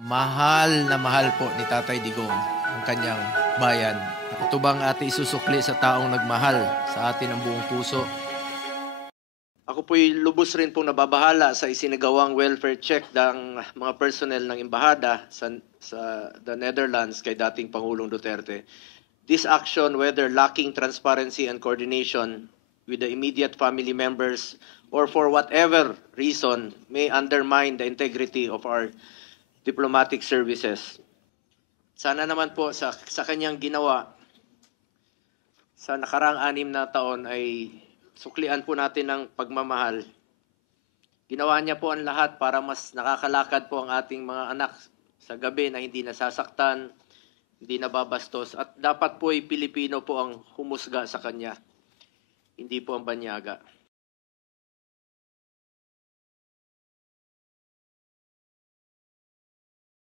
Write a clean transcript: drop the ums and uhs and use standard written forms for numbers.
Mahal na mahal po ni Tatay Digong ang kanyang bayan. Ito bang ating isusukli sa taong nagmahal sa atin ang buong puso? Ako po'y lubos rin pong nababahala sa isinagawang welfare check ng mga personnel ng embahada sa the Netherlands kay dating Pangulong Duterte. This action, whether lacking transparency and coordination with the immediate family members or for whatever reason, may undermine the integrity of our diplomatic services. Sana naman po sa kanyang ginawa sa nakaraang 6 na taon ay suklian po natin ng pagmamahal. Ginawa niya po ang lahat para mas nakakalakad po ang ating mga anak sa gabi na hindi nasasaktan, hindi nababastos, at dapat po ay Pilipino po ang humusga sa kanya, hindi po ang banyaga.